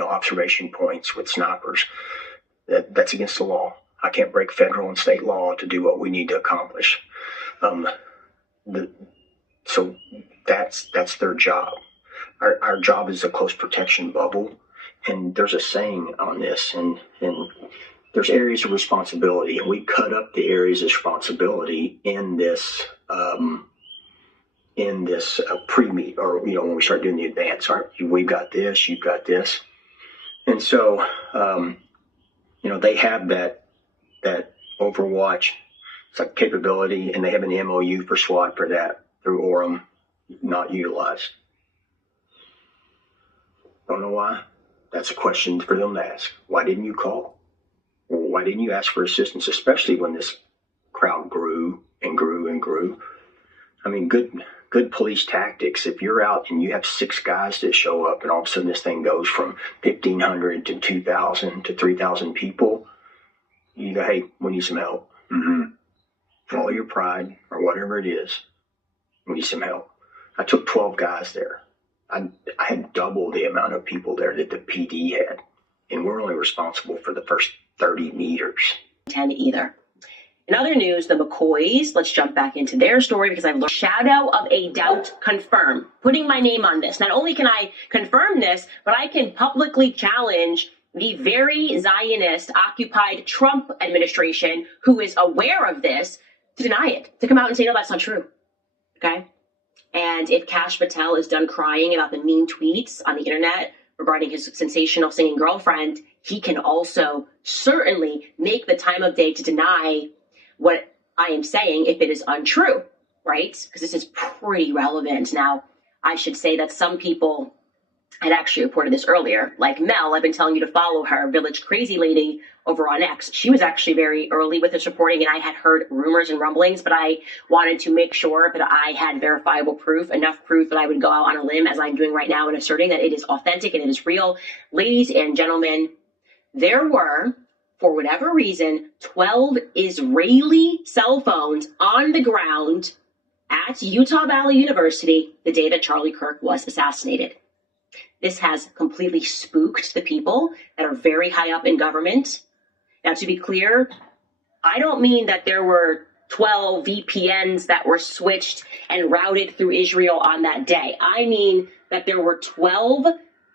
observation points with snipers. That's against the law. I can't break federal and state law to do what we need to accomplish. So that's their job. Our job is a close protection bubble, and there's a saying on this, and there's areas of responsibility, and we cut up the areas of responsibility in this pre-meet, or when we start doing the advance. All right, we've got this, you've got this, and so they have that Overwatch capability, and they have an MOU for SWAT for that through Orem, not utilized. Don't know why. That's a question for them to ask. Why didn't you call? Why didn't you ask for assistance, especially when this crowd grew and grew and grew? I mean, good police tactics. If you're out and you have 6 guys that show up, and all of a sudden this thing goes from 1,500 to 2,000 to 3,000 people, you go, hey, we need some help. Follow your pride or whatever it is. We need some help. I took 12 guys there. I had double the amount of people there that the PD had, and we're only responsible for the first 30 meters. 10 either. In other news, the McCoys, let's jump back into their story because I've learned shadow of a doubt confirm. Putting my name on this. Not only can I confirm this, but I can publicly challenge the very Zionist occupied Trump administration, who is aware of this, to deny it, to come out and say, no, that's not true. Okay? And if Kash Patel is done crying about the mean tweets on the internet regarding his sensational singing girlfriend, he can also certainly make the time of day to deny what I am saying if it is untrue, right? Because this is pretty relevant. Now, I should say that some people had actually reported this earlier, like Mel. I've been telling you to follow her, Village Crazy Lady, over on X. She was actually very early with this reporting, and I had heard rumors and rumblings, but I wanted to make sure that I had verifiable proof, enough proof that I would go out on a limb, as I'm doing right now, and asserting that it is authentic and it is real. Ladies and gentlemen, there were, for whatever reason, 12 Israeli cell phones on the ground at Utah Valley University the day that Charlie Kirk was assassinated. This has completely spooked the people that are very high up in government. Now, to be clear, I don't mean that there were 12 VPNs that were switched and routed through Israel on that day. I mean that there were 12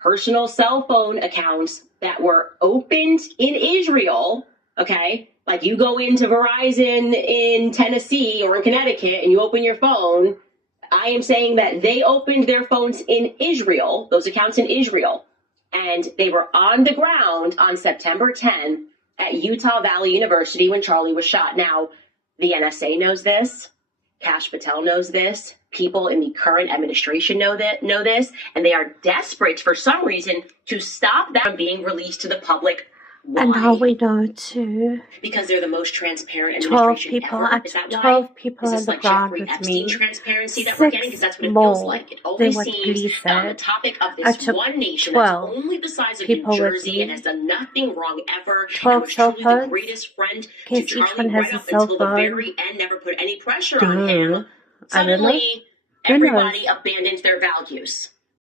personal cell phone accounts that were opened in Israel, okay? Like you go into Verizon in Tennessee or in Connecticut and you open your phone. I am saying that they opened their phones in Israel, those accounts in Israel, and they were on the ground on September 10 at Utah Valley University when Charlie was shot. Now, the NSA knows this. Kash Patel knows this. People in the current administration know this, and they are desperate for some reason to stop that from being released to the public. Why? And how we know too. Because they're the most transparent administration ever. Is that 12 people why? on the ground with Epstein me. Transparency that we're getting? Because that's what it feels like. It always seems that on the topic of this one nation that's only the size of New Jersey and has done nothing wrong ever, and was truly the greatest friend to Charlie right up until the very end, never put any pressure on him. Suddenly, everybody abandons their values.